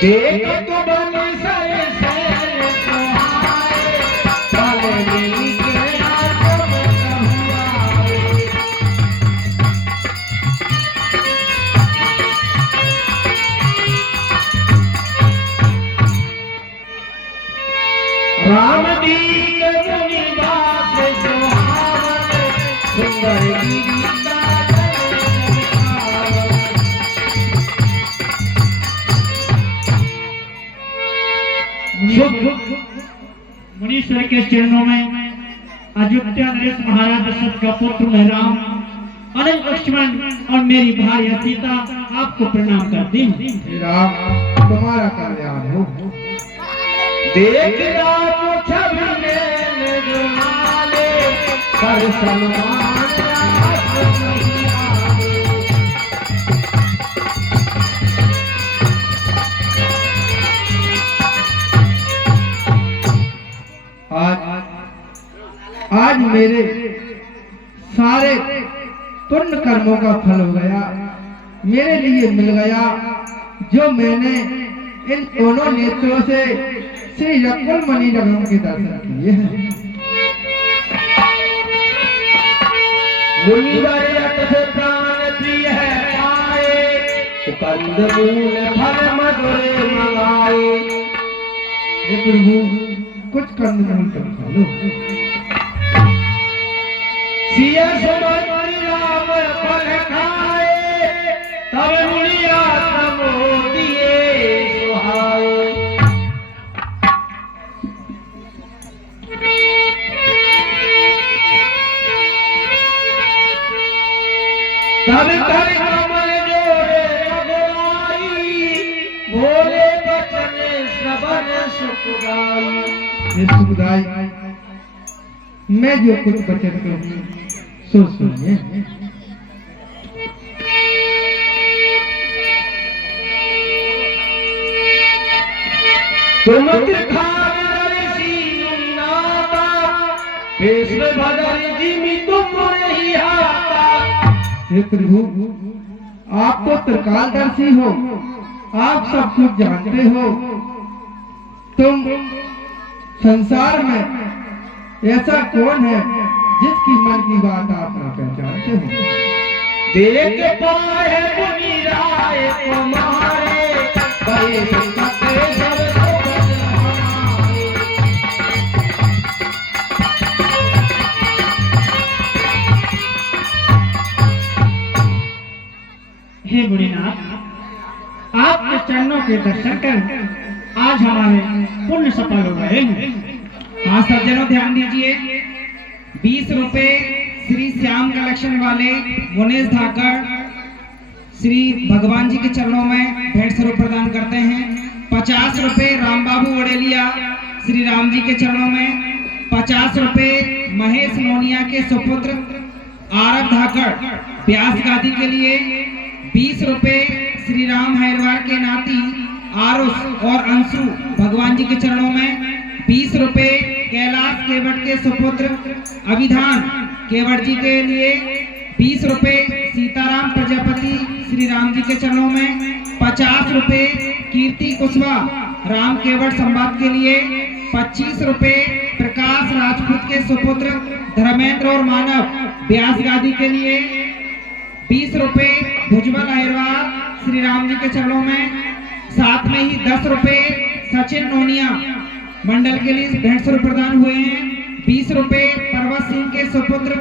देख तो बने सरे से सुहाए काले दिल के आंखों में कहवाए। राम दीन मुनिवास सुहावने सुंदर गीता मुनीश्वर के चरणों में अयोध्या नरेश महाराज दशरथ का पुत्र मैं राम, अनंत लक्ष्मण और मेरी भार्या सीता आपको प्रणाम करती हूँ। राम तुम्हारा कल्याण हो। देखना कुछ भी मैंने जुमाले कर सलमान आप नहीं आए। आज मेरे सारे पुण्य कर्मों का फल हो गया, मेरे लिए मिल गया जो मैंने इन दोनों नेत्रों से श्री रकुलमणि नगम के दर्शन किए हैं। मुनिवर से प्राण प्रिय है पाए, कंदमूल फल मधुर मंगाए। हे प्रभु कुछ कंदमूल तुम खा लो। सिया समझ राम फल खाए, तब मुनिया तब दिए सुहाए। तब कर कमल जोड़े रघुराई, बोले बचन श्रवण सुखदाई। ये सुखदाई मैं जो कुछ बचन कहूँ सो सुनिए। तुम हे प्रभु आप तो त्रिकालदर्शी हो, आप सब कुछ जानते हो। तुम संसार में ऐसा कौन है जिसकी मन की बात आप ना पहचानते हो। देख पाए मुनि राय तुम्हारे, बड़े संकट सब को बचाए। हे मुनिनाथ, आपके चरणों के दर्शन कर आज हमारे पुण्य सफल हो गए हैं। हाँ सज्जनों ध्यान दीजिए, 20 रुपए श्री श्याम कलेक्शन वाले मुनेश धाकड़ श्री भगवान जी के चरणों में भेंट स्वरूप प्रदान करते हैं। 50 रुपए राम बाबू वडेलिया श्री राम जी के चरणों में। 50 रुपए महेश नोनिया के सुपुत्र आरब धाकड़ व्यास गादी के लिए। 20 रुपए श्री राम हैरवार के नाती आरुष और अंशु भगवान जी के चरणों में। 20 रुपए कैलाश केवट के सुपुत्र अभिधान केवट जी के लिए। 20 रुपए सीताराम प्रजापति श्री राम जी के चरणों में। 50 रुपए कीर्ति कुशवाहा राम केवट संवाद के लिए। 25 रुपए प्रकाश राजपूत के सुपुत्र धर्मेंद्र और मानव व्यास गादी के लिए। 20 रुपए भुजबल अहिरवार श्री राम जी के चरणों में। साथ में ही 10 रुपए सचिन नोनिया मंडल के लिए भेंट स्वरूप प्रदान हुए हैं। 20 रुपए पर्वत सिंह के सुपुत्र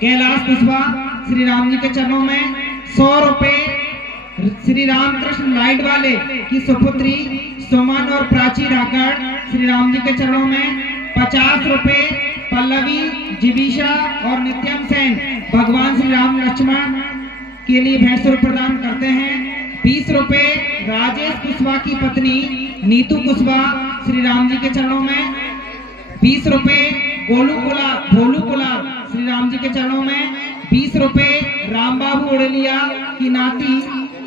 कैलाश कुशवाहा श्री राम जी के चरणों में। 100 रुपए श्री रामकृष्ण लाइट वाले की सुपुत्री सुमन और प्राची राकड़ श्री राम जी के चरणों में। 50 रुपए पल्लवी जीविशा और नित्यम सेन भगवान श्री राम लक्ष्मण के लिए भेंट स्वरूप प्रदान करते हैं। 20 रुपए राजेश कुशवाहा की पत्नी नीतू कुशवाहा श्री राम जी के चरणों में। 20 रुपए भोलू कुला श्री राम जी के चरणों में। 20 रुपए राम बाबू उड़ेलिया की नाती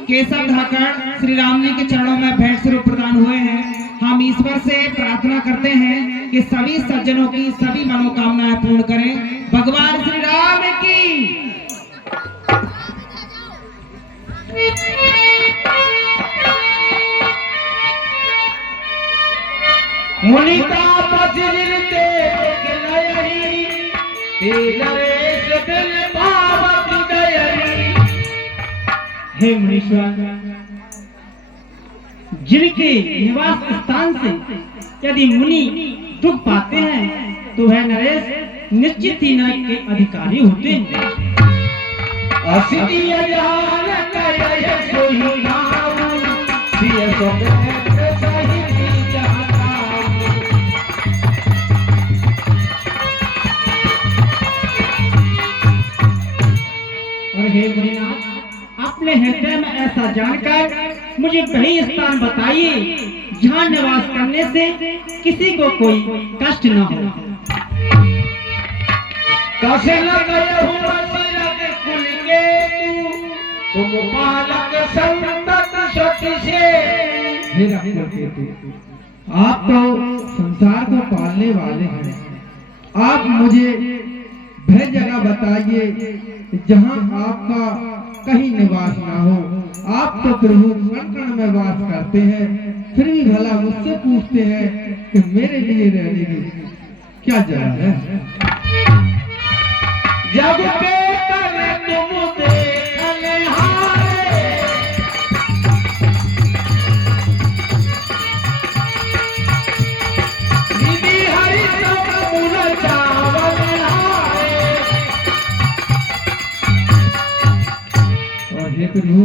केशव धाकड़ श्री राम जी के चरणों में भेंट स्वरूप प्रदान हुए हैं। हम ईश्वर से प्रार्थना करते हैं कि सभी सज्जनों की सभी मनोकामनाएं पूर्ण करें। भगवान श्री राम की। मुनिता पसिरते गिलयरी ते नरेश बिन पावक दयरी। हे मुनीश्वर, जिनके निवास स्थान से यदि मुनि दुख पाते हैं तो वह नरेश निश्चित ही नरक के अधिकारी होते हैं। असिति अजान कय सोई नाम सिय सोबेत सही जाता। और हे मुनिनाथ, अपने हृदय में ऐसा जानकर मुझे वही स्थान बताइए जहाँ निवास करने से किसी को कोई कष्ट न हो। कसे न गए हूँ बसीरत कुल के तुम बालक संतत सती से। आप तो संसार को पालने वाले हैं, आप मुझे वह जगह बताइए जहाँ आपका कहीं निवास ना हो। आप तो प्रभु कण कण में वास करते हैं, फिर भी भला मुझसे पूछते हैं कि मेरे लिए रहने की क्या जगह है। जब के तन तुम देखने हारे, दीदी हरि सब मुन चावल हारे। और हे प्रभु,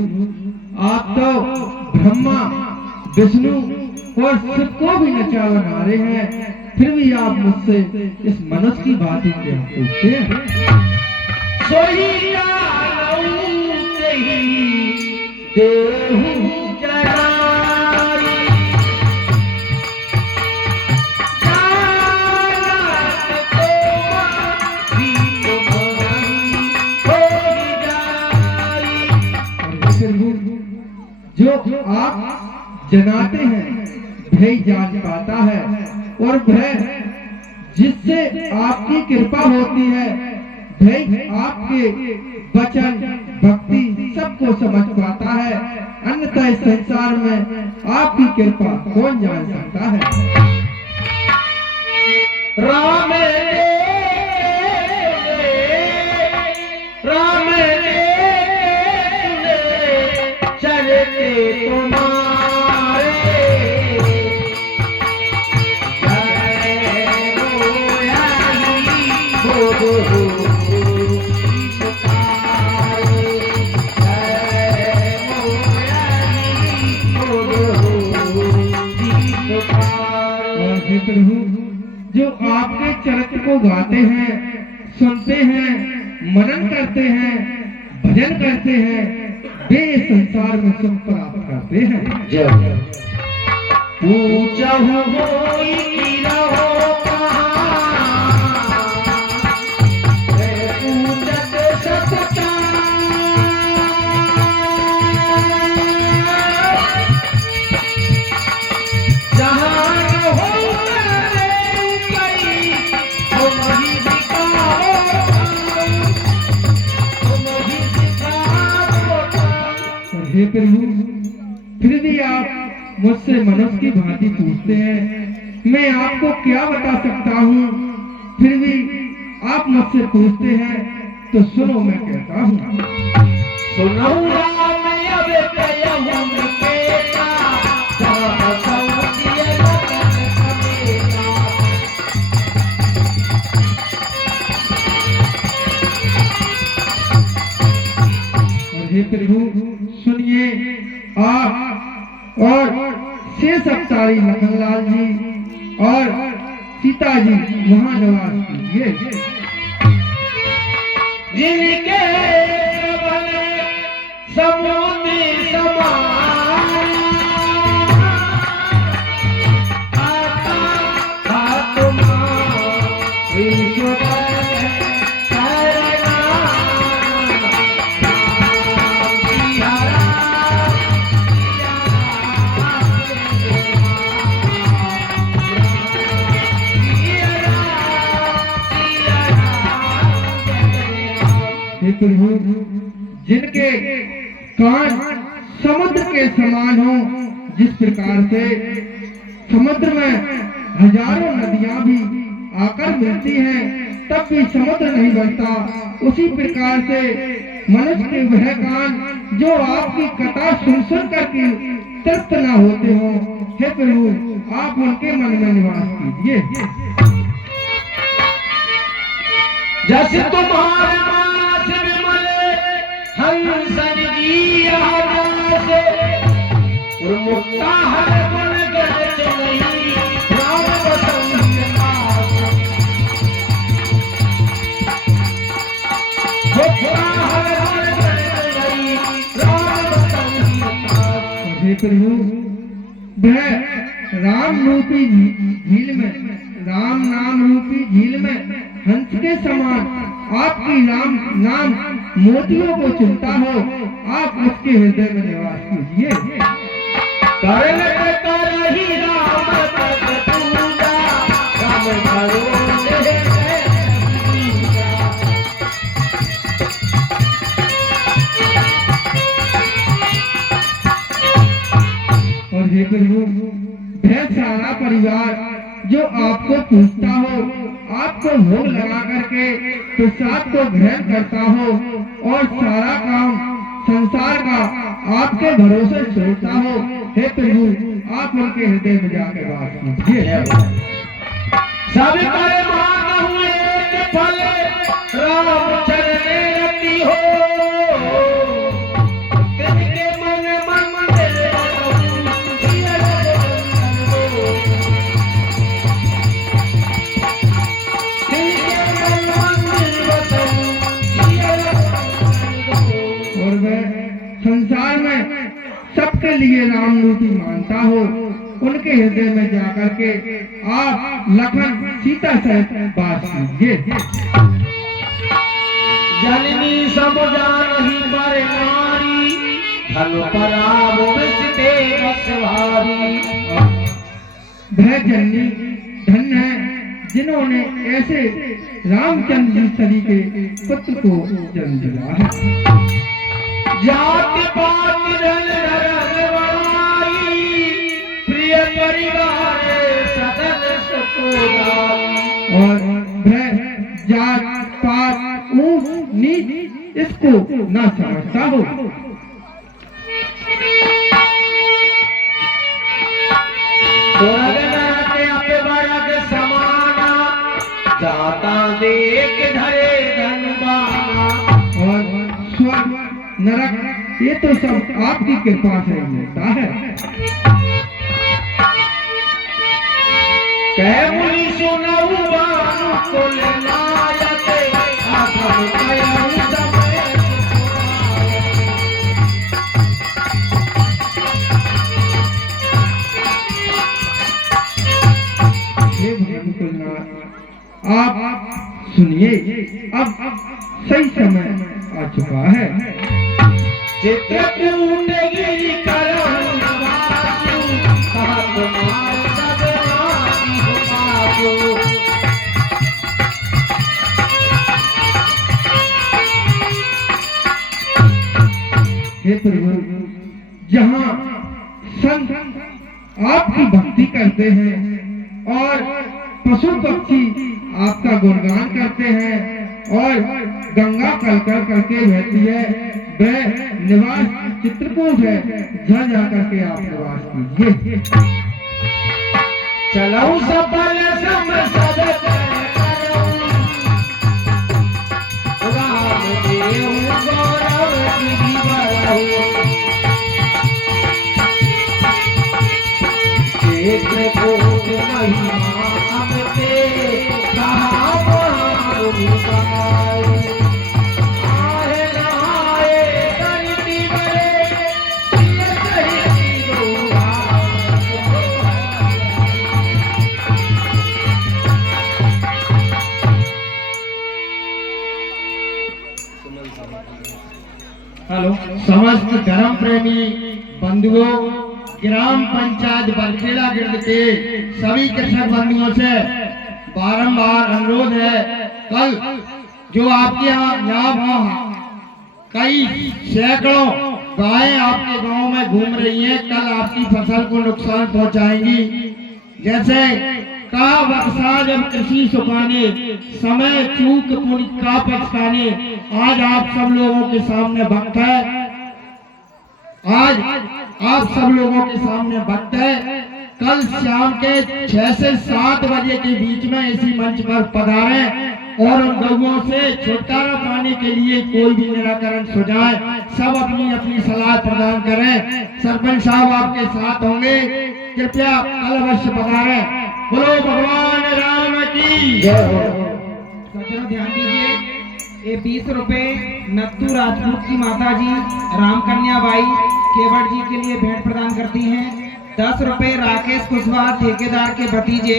आप तो ब्रह्मा विष्णु और शिव को भी नचा बना रहे हैं, फिर भी आप मुझसे इस मनुष्य की बात ही क्या पूछते हैं। सोई आलौते ही देहु जरारी, जानत तो भी तुम्हारी होई जारी। जो आप जनाते हैं वही जान पाता है, और वह जिससे आपकी कृपा होती है वही आपके वचन भक्ति सबको समझ पाता है। अन्यथा इस संसार में आपकी कृपा कौन जान सकता है। राम राम चलते तुम्हारे, जय मोयाही हो प्रभु, जो आपके चरित्र को गाते हैं, सुनते हैं, मनन करते हैं, भजन करते हैं, वे इस संसार में सुख प्राप्त करते हैं। जय पूछहु होई की रहो कहाँ, पूछत सतता जहाँ हो हे प्रभु, फिर भी आप मुझसे मनुष्य की भांति पूछते हैं। मैं आपको क्या बता सकता हूँ, फिर भी आप मुझसे पूछते हैं, तो सुनो मैं कहता हूँ। सुनो राम अब कहूँ बेटा, हे प्रभु सुनिए, आप और शेष अवतारी लखनलाल जी और सीता जी वहाँ निवास कीजिए। जिनके समुद्र समान आत्मा ईश्वर प्रभु, जिनके कान समुद्र के समान हो, जिस प्रकार से समुद्र में हजारों नदियां भी आकर मिलती हैं, तब भी समुद्र नहीं बनता, उसी प्रकार से मनुष्य के वह कान जो आपकी कथा सुन सुन करके तृप्त न होते हो, हे प्रभु आप उनके मन में निवास कीजिए। जैसे तुम्हारे मास विमल हंसन जी आजासे और मुक्ता हर गुण गण चलई राम बसंत मास मुक्ता हर गुण गण चलई राम बसंत मास। हे प्रभु वह राम रूपी झील में, राम नाम रूपी झील में हंस के समान आपकी राम नाम मोतियों को चुनता हो, आप उसके हृदय में निवास कीजिए। करन करही राम पद पूजा राम भरोसे और हे प्रभु वह सारा परिवार जो आपको पूछता हो, आपको भोग लगा करके प्रसाद को ग्रहण करता हो और सारा काम संसार का आपके भरोसे छोड़ता हो, हे प्रभु आप उनके हृदय में जाकर बात कीजिए। सब कर मान हुए एक फल राम चरणे रति हो तिनके मन मंदिर और वह संसार में सबके लिए राम रूपी मानता हो, उनके हृदय में जाकर के आप लखन सीता सहित बात कीजिए। जननी सब जानही पर नारी धन पराब विसते बसवारी। वह जननी धन्य है जिन्होंने ऐसे रामचंद्र जी सरी के पुत्र को जन्म दिया है। जाति पात धन धर्म बड़ाई प्रिय परिवार सदन सुखदाई। और वह जात पात ऊंच नीच इसको न समझता हो। स्वर्ग नरक अपवर्ग समाना जाता देख धरे धनवाना। और स्वर्ग नरक ये तो सब आपकी कृपा से मिलता है। कह मुनि सुनऊ बानु कुल नायक आसम कयऊ समय हे भगवान कुलनाथ आप सुनिए, अब सही समय आ चुका है। चित्रकूट गिरि करहु निवासु कहत मार सब आदि हो पासु। हे प्रभु जहाँ संत आपकी भक्ति करते हैं और पशु पक्षी आपका गुणगान करते हैं और गंगा कलकल करके बहती है, वह निवास चित्रकूट है, जहाँ जाकर के आप निवास कीजिए। चलऊ सफल सम सब करऊ राम देव गौरव गिरि बरहु। चित्रकूट महिमा अमते कहा महान विकाई। आहे नाये करती बरे ये सही दुआ। हेलो समस्त धर्म प्रेमी बंधुओं, ग्राम पंचायत बरखेड़ा गिरद के सभी कृषक बंधुओं से बारंबार अनुरोध है, कल जो आपके यहाँ कई सैकड़ों गायें आपके गांव में घूम रही हैं, कल आपकी फसल को नुकसान पहुंचाएंगी। जैसे कहा बक्सा जब कृषि सुखाने, समय चूक पूरी का पछताने। आज आप सब लोगों के सामने वक्त है, आज आप सब लोगों के सामने वक्त है। कल शाम के 6 से 7 बजे के बीच में इसी मंच पर पधारे और उन गौओं से छुटकारा पाने के लिए कोई भी निराकरण सुझाए। सब अपनी अपनी सलाह प्रदान करें। सरपंच साहब आपके साथ होंगे, कृपया कल अवश्य पधारे। बोलो भगवान राम की जय हो। सज्जनों ध्यान दीजिए, ये 20 रुपए नत्थू राजपूत की माता जी रामकन्या बाई केवट जी के लिए भेंट प्रदान करती हैं। 10 रुपए राकेश कुशवाहा ठेकेदार के भतीजे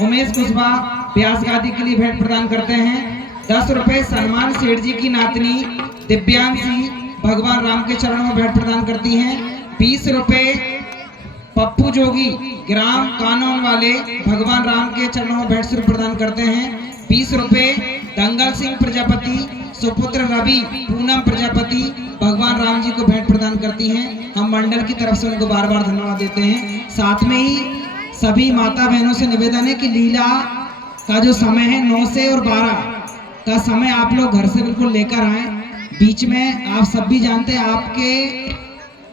उमेश कुशवाहा ब्यास गादी के लिए भेंट प्रदान करते हैं। 10 रुपए सलमान सेठ जी की नातनी दिव्यांशी भगवान राम के चरणों में भेंट प्रदान करती हैं। 20 रुपए पप्पू जोगी ग्राम कानून वाले भगवान राम के चरणों में भेंट स्वरूप प्रदान करते हैं। 20 रुपए दंगल सिंह प्रजापति सुपुत्र रवि पूनम प्रजापति भगवान राम जी को भेंट प्रदान करती हैं। हम मंडल की तरफ से उनको बार बार धन्यवाद देते हैं। साथ में ही सभी माता बहनों से निवेदन है कि लीला का जो समय है 9 से और 12 का समय आप लोग घर से बिल्कुल लेकर आए। बीच में आप सब भी जानते हैं आपके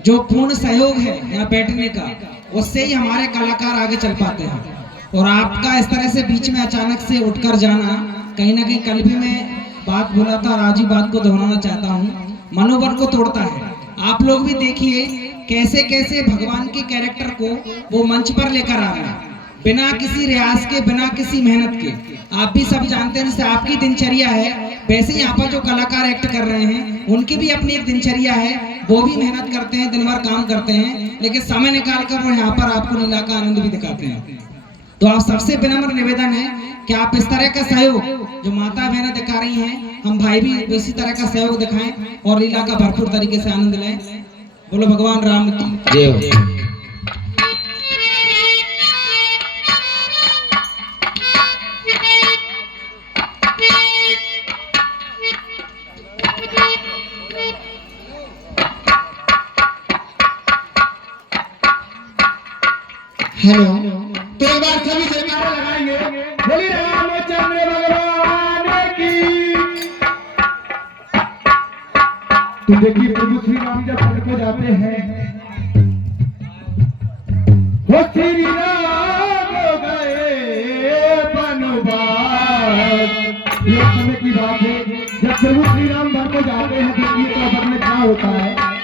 जो पूर्ण सहयोग है यहाँ बैठने का, उससे ही हमारे कलाकार आगे चल पाते हैं। और आपका इस तरह से बीच में अचानक से उठकर जाना, कहीं ना कहीं कल भी मैं बात बोला था और आज ही बात को दोहराना चाहता हूँ, मनोबल को तोड़ता है। आप लोग भी देखिए कैसे कैसे भगवान के कैरेक्टर को वो मंच पर लेकर आ रहे हैं, बिना किसी रियाज के, बिना किसी मेहनत के। आप भी सब जानते हैं, जैसे आपकी दिनचर्या है वैसे ही यहाँ पर जो कलाकार एक्ट कर रहे हैं उनकी भी अपनी एक दिनचर्या है। वो भी मेहनत करते हैं, दिन भर काम करते हैं, लेकिन समय निकाल कर वो यहाँ पर आपको लीला का आनंद भी दिखाते हैं। तो आप सबसे विनम्र निवेदन है कि आप इस तरह का सहयोग जो माता बहनें दिखा रही हैं, हम भाई भी इसी तरह का सहयोग दिखाएं और लीला का भरपूर तरीके से आनंद लें। बोलो भगवान राम की जय हो। हेलो, तो एक बार सभी जयकारा लगाएंगे। बोली रामचंद्र भगवान की। तो देखिए प्रभु श्री राम जब वन को जाते हैं, वो श्री राम हो गए वनवास। ये समय की बात है जब प्रभु श्री राम वन को जाते हैं। देखिए तो वन में क्या होता है,